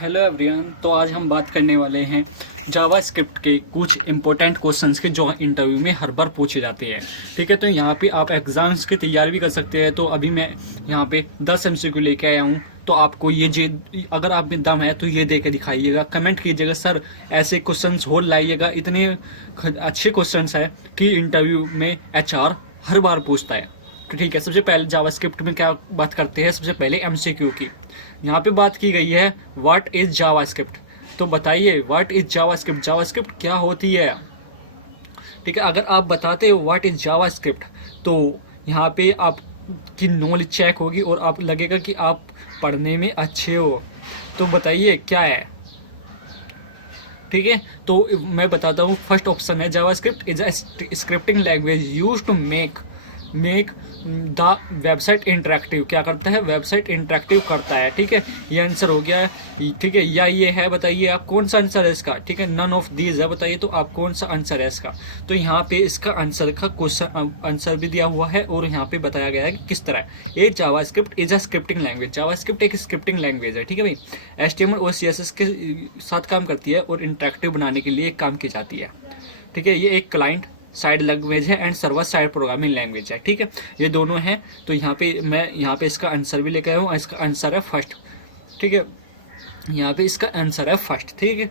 Hello everyone. तो आज हम बात करने वाले हैं जावास्क्रिप्ट के कुछ इंपॉर्टेंट क्वेश्चंस के जो इंटरव्यू में हर बार पूछे जाते हैं। ठीक है, तो यहाँ पे आप एग्जाम्स की तैयारी भी कर सकते हैं। तो अभी मैं यहाँ पे 10 एमसीक्यू लेके आया हूँ। तो आपको ये जे अगर आप में दम है तो ये दे के दिखाइएगा, कमेंट कीजिएगा सर ऐसे क्वेश्चंस और लाइएगा। इतने अच्छे क्वेश्चंस है कि इंटरव्यू में एचआर हर बार पूछता है। तो ठीक है, सबसे पहले जावास्क्रिप्ट में क्या बात करते हैं, सबसे पहले एमसीक्यू की। यहाँ पे बात की गई है व्हाट इज जावास्क्रिप्ट। तो बताइए व्हाट इज जावास्क्रिप्ट, जावास्क्रिप्ट क्या होती है। ठीक है, अगर आप बताते हो व्हाट इज जावास्क्रिप्ट तो यहाँ पे आपकी नॉलेज चेक होगी और आप लगेगा कि आप पढ़ने में अच्छे हो। तो बताइए क्या है। ठीक है, तो मैं बताता हूँ। फर्स्ट ऑप्शन है JavaScript is a scripting language use to make the website interactive. क्या करता है, वेबसाइट इंटरेक्टिव करता है। ठीक है, ये आंसर हो गया है। ठीक है, या ये है, बताइए आप कौन सा आंसर है इसका। ठीक है, नन ऑफ दीज है, बताइए तो आप कौन सा आंसर है इसका। तो यहाँ पे इसका आंसर का क्वेश्चन आंसर भी दिया हुआ है और यहाँ पे बताया गया है कि किस तरह। ये JavaScript is a scripting language, JavaScript एक स्क्रिप्टिंग लैंग्वेज है। ठीक है भाई, एचटीएमएल और सीएसएस के साथ काम करती है और इंटरेक्टिव बनाने के लिए काम की जाती है। ठीक है, ये एक क्लाइंट साइड लैंग्वेज है and server side programming language है। ठीक है, ये दोनों हैं। तो यहाँ पे मैं यहाँ पे इसका आंसर भी लेकर आया हूँ। इसका आंसर है फर्स्ट। ठीक है, यहाँ पे इसका आंसर है फर्स्ट। ठीक है,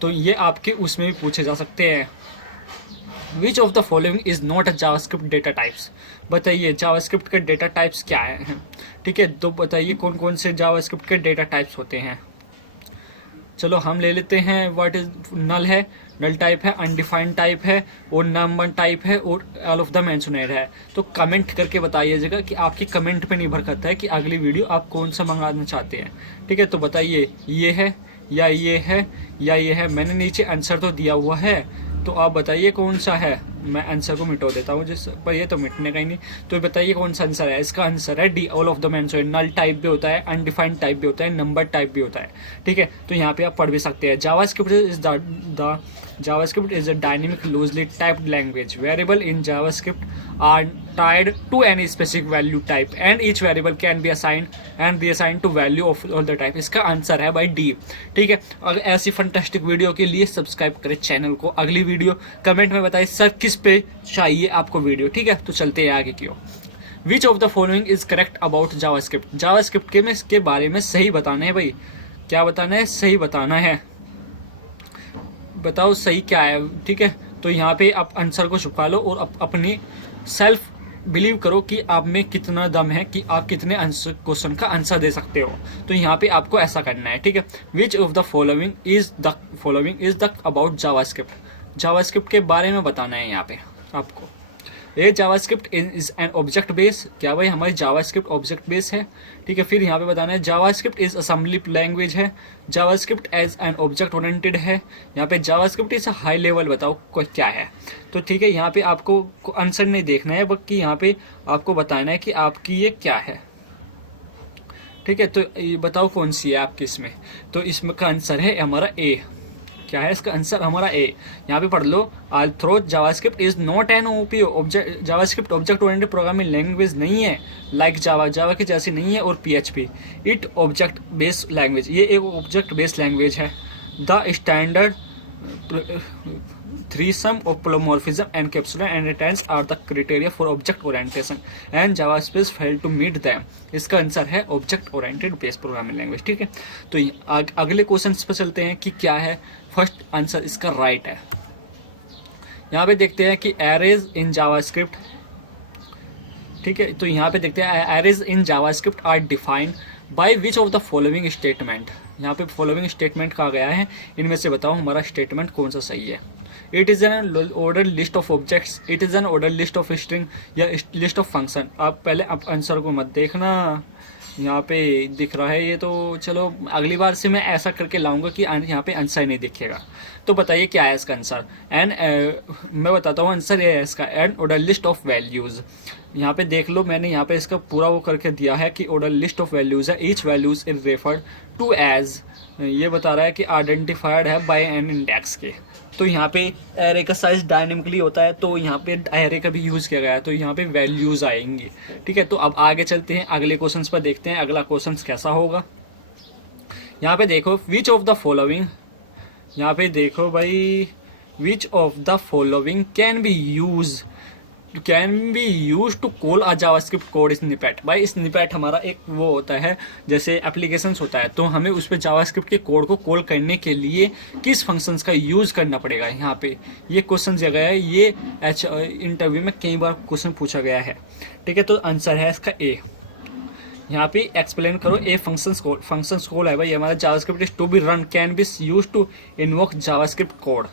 तो ये आपके उसमें भी पूछे जा सकते हैं। विच of the following is not a JavaScript data types. बताइए जावास्क्रिप्ट के डेटा टाइप्स क्या है। ठीक है, तो बताइए कौन कौन से जावास्क्रिप्ट के डेटा टाइप्स होते हैं। चलो हम ले लेते हैं। व्हाट इज नल है, नल टाइप है, अनडिफाइंड टाइप है और नंबर टाइप है और ऑल ऑफ द मेंशनेड है। तो कमेंट करके बताइएगा कि आपकी कमेंट पे निर्भर करता है कि अगली वीडियो आप कौन सा मंगाना चाहते हैं। ठीक है, तो बताइए ये है या ये है या ये है। मैंने नीचे आंसर तो दिया हुआ है, तो आप बताइए कौन सा है। मैं आंसर को मिटो देता हूँ जिस पर ये तो मिटने का ही नहीं। तो बताइए कौन सा आंसर है। इसका आंसर है D, all of the mentioned. Null type भी होता है, अनडिफाइंड टाइप भी होता है, नंबर टाइप भी होता है। ठीक है, तो यहाँ पे आप पढ़ भी सकते हैं। JavaScript is the JavaScript is a dynamic, loosely typed language. Variable in JavaScript are tied to any specific value type, and each variable can be assigned to value of all the type. इसका answer है भाई D. ठीक है, अगर ऐसी fantastic video के लिए subscribe करें चैनल को। अगली वीडियो कमेंट में बताइए सर किस पे चाहिए आपको वीडियो। ठीक है, तो चलते हैं आगे की ओर। Which of the following is correct about JavaScript. JavaScript के में इसके बारे में सही बताना है भाई। क्या बताना है, सही बताना है। बताओ सही क्या है। ठीक है, तो यहाँ पे आप आंसर को छुपा लो और अपनी सेल्फ बिलीव करो कि आप में कितना दम है कि आप कितने आंसर क्वेश्चन का आंसर दे सकते हो। तो यहाँ पे आपको ऐसा करना है। ठीक है, विच of the following is the about JavaScript. JavaScript के बारे में बताना है यहाँ पे आपको। ये JavaScript is an object base. क्या भाई, हमारी जावास्क्रिप्ट ऑब्जेक्ट बेस है। ठीक है, फिर यहाँ पे बताना है जावास्क्रिप्ट इज असेंबली लैंग्वेज है। JavaScript as an object oriented है। यहाँ पे जावास्क्रिप्ट इज हाई लेवल, बताओ कोई क्या है। तो ठीक है, यहाँ पे आपको आंसर नहीं देखना है बल्कि यहाँ पे आपको बताना है कि आपकी ये क्या है। ठीक है, तो ये बताओ कौन सी है आपकी इसमें। तो इसमें का आंसर है हमारा ए। क्या है इसका आंसर, हमारा ए। यहाँ पे पढ़ लो। Although JavaScript is not an OOP object. JavaScript object oriented programming language नहीं है, लाइक जावा के जैसी नहीं है, और PHP it object based language. ये एक ऑब्जेक्ट बेस्ड लैंग्वेज है। The standard threesome of polymorphism encapsulate and returns are the criteria for object orientation and JavaScript failed to meet them। इसका आंसर है object oriented based programming language. ठीक है, तो अगले question पर चलते हैं कि क्या है। फर्स्ट आंसर इसका राइट है। यहाँ पे देखते हैं कि एरेज इन जावास्क्रिप्ट। ठीक है, तो यहाँ पे देखते हैं arrays in JavaScript are defined by which of the following statement. यहाँ पे फॉलोइंग स्टेटमेंट कहा गया है, इनमें से बताओ हमारा स्टेटमेंट कौन सा सही है। It is an order list of objects, it is an order list of string या लिस्ट ऑफ फंक्शन। आप पहले आप आंसर को मत देखना, यहाँ पे दिख रहा है ये। तो चलो अगली बार से मैं ऐसा करके लाऊंगा कि यहाँ पे आंसर नहीं दिखेगा। तो बताइए क्या है इसका आंसर। एन मैं बताता हूँ आंसर ये है इसका, an order list of values. यहाँ पे देख लो, मैंने यहाँ पे इसका पूरा वो करके दिया है कि ऑर्डर लिस्ट ऑफ वैल्यूज़ है। Each values is referred to as, ये बता रहा है कि आइडेंटिफाइड है बाय एन इंडेक्स के। तो यहाँ पे एरे का साइज डायनेमिकली होता है, तो यहाँ पे एरे का भी यूज़ किया गया है, तो यहाँ पे वैल्यूज़ आएंगी। ठीक है, तो अब आगे चलते हैं, अगले क्वेश्चन पर देखते हैं अगला क्वेश्चन कैसा होगा। यहाँ पे देखो विच ऑफ द फॉलोइंग, यहाँ पे देखो भाई which of the following can be use to call a JavaScript code snippet. भाई स्निपेट हमारा एक वो होता है जैसे एप्लीकेशंस होता है, तो हमें उस पर जावास्क्रिप्ट के कोड को कॉल करने के लिए किस फंक्शंस का यूज करना पड़ेगा। यहाँ पे ये क्वेश्चन दिया गया है, ये इंटरव्यू में कई बार क्वेश्चन पूछा गया है। ठीक है, तो आंसर है इसका ए। यहाँ पे एक्सप्लेन करो ए फंक्शंस कॉल है भाई हमारा JavaScript is to be run can be use to invoke JavaScript code.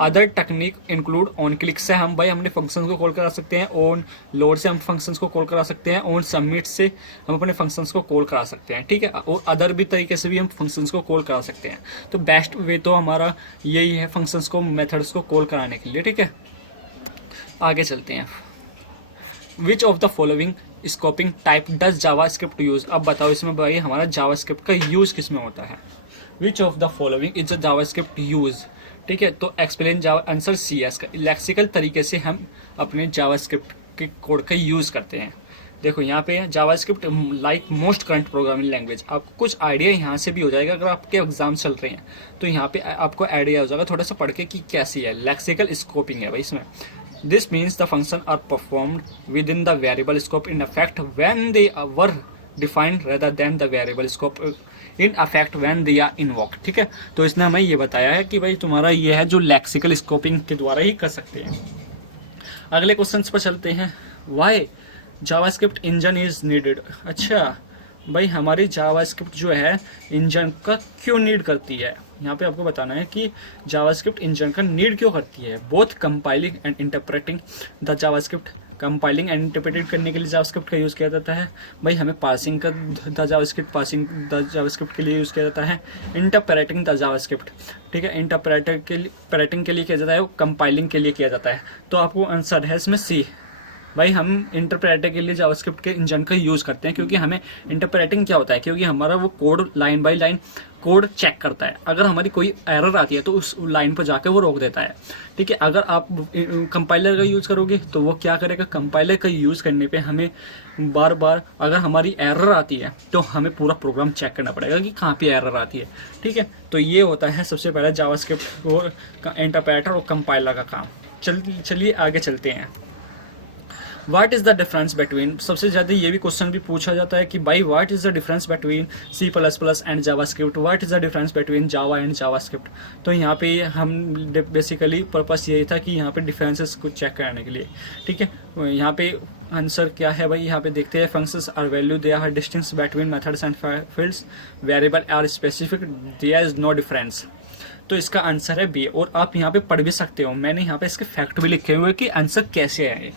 Other technique include on click से हम भाई हमने फंक्शंस को कॉल करा सकते हैं, ऑन लोड से हम फंक्शंस को कॉल करा सकते हैं, ऑन सबमिट से हम अपने फंक्शंस को कॉल करा सकते हैं। ठीक है, और अदर भी तरीके से भी हम फंक्शंस को कॉल करा सकते हैं। तो बेस्ट वे तो हमारा यही है फंक्शंस को मेथड्स को कॉल कराने के लिए। ठीक है, आगे चलते हैं। विच of the following scoping type does JavaScript use. अब बताओ इसमें भाई हमारा जावास्क्रिप्ट का यूज किसमें होता है। विच of the following is a JavaScript use. ठीक है, तो एक्सप्लेन जावा, आंसर सी है इसका। लेक्सिकल तरीके से हम अपने जावास्क्रिप्ट के कोड का यूज करते हैं। देखो यहाँ पे JavaScript like most current programming language. आपको कुछ आइडिया यहाँ से भी हो जाएगा अगर आपके एग्जाम चल रहे हैं तो यहाँ पे आपको आइडिया हो जाएगा थोड़ा सा पढ़ के कि कैसी है। लेक्सिकल स्कोपिंग है भाई इसमें। This means the function are performed within the variable scope in effect when they were defined rather than the variable scope in effect when they are invoked. ठीक है, तो इसने हमें ये बताया है कि भाई तुम्हारा ये है जो लेक्सिकल स्कोपिंग के द्वारा ही कर सकते हैं। अगले क्वेश्चन पर चलते हैं। Why JavaScript engine is needed. अच्छा भाई हमारी जावास्क्रिप्ट जो है इंजन का क्यों नीड करती है। यहाँ पे आपको बताना है कि जावास्क्रिप्ट इंजन का नीड क्यों करती है। Both compiling and interpreting the JavaScript. Compiling and interpreted करने के लिए जावास्क्रिप्ट का यूज़ किया जाता है। भाई हमें पासिंग का द जावास्क्रिप्ट के लिए यूज़ किया जाता है। इंटरप्रेटिंग द जावास्क्रिप्ट, ठीक है, इंटरप्रेटिंग के लिए किया जाता है, कंपाइलिंग के लिए किया जाता है। तो आपको आंसर है इसमें सी। भाई हम इंटरप्रेटर के लिए जावास्क्रिप्ट के इंजन का यूज़ करते हैं क्योंकि हमें इंटरप्रेटिंग क्या होता है, क्योंकि हमारा वो code line by line code check करता है। अगर हमारी कोई एरर आती है तो उस लाइन पर जाकर वो रोक देता है। ठीक है, अगर आप कंपाइलर का यूज़ करोगे तो वो क्या करेगा, कंपाइलर का यूज़ करने पे हमें बार बार अगर हमारी एरर आती है तो हमें पूरा प्रोग्राम चेक करना पड़ेगा कि कहाँ पे एरर आती है। ठीक है, तो ये होता है सबसे पहले जावास्क्रिप्ट और इंटरप्रेटर और कंपाइलर का काम। चलिए आगे चलते हैं। What is the difference between. सबसे ज़्यादा ये भी क्वेश्चन भी पूछा जाता है कि भाई what is the difference between C++ and JavaScript. What is the difference between Java and JavaScript. तो यहाँ पे हम बेसिकली पर्पस यही था कि यहाँ पे डिफरेंसेस को चेक कराने के लिए। ठीक है, यहाँ पे आंसर क्या है भाई, यहाँ पे देखते हैं। Functions are value, they are distinct between methods and fields, variable are specific, there is no difference. तो इसका आंसर है बी। और आप यहाँ पे पढ़ भी सकते हो, मैंने यहाँ पे इसके फैक्ट भी लिखे हुए कि आंसर कैसे है।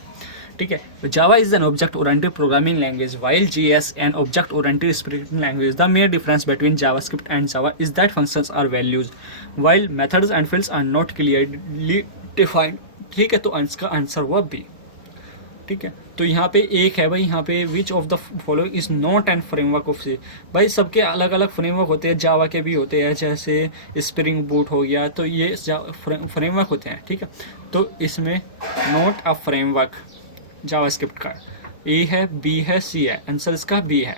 ठीक है, Java is an object oriented programming language while JS an object oriented scripting language. The main difference between JavaScript and Java is that functions are values while methods and fields are not clearly defined. ठीक है, तो इसका answer हुआ B. ठीक है, तो यहाँ पे एक है भाई, यहाँ पे which of the following is not an framework of C. भाई सबके अलग अलग फ्रेमवर्क होते हैं, जावा के भी होते हैं, जैसे स्प्रिंग बूट हो गया, तो ये फ्रेमवर्क होते हैं। ठीक है, तो इसमें नॉट अ फ्रेमवर्क जावास्क्रिप्ट का ए है, बी है, सी है। आंसर इसका बी है।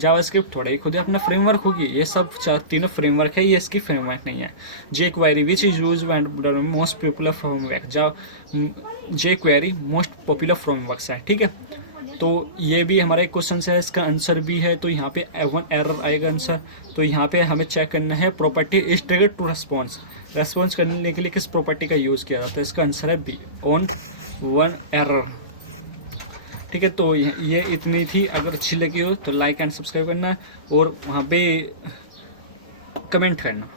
जावास्क्रिप्ट थोड़ा ही खुद अपना फ्रेमवर्क होगी, ये सब तीनों फ्रेमवर्क है, ये इसकी फ्रेमवर्क नहीं है। jQuery which is use most popular framework. jQuery most popular frameworks है। ठीक है, तो ये भी हमारा एक क्वेश्चन है, इसका आंसर भी है। तो यहाँ पे 1 एरर आएगा आंसर। तो यहाँ पे हमें चेक करना है property is trigger to response करने के लिए किस प्रॉपर्टी का यूज़ किया जाता है। इसका आंसर है बी, ऑन 1 एरर। ठीक है, तो ये इतनी थी। अगर अच्छी लगी हो तो लाइक एंड सब्सक्राइब करना और वहाँ पे कमेंट करना।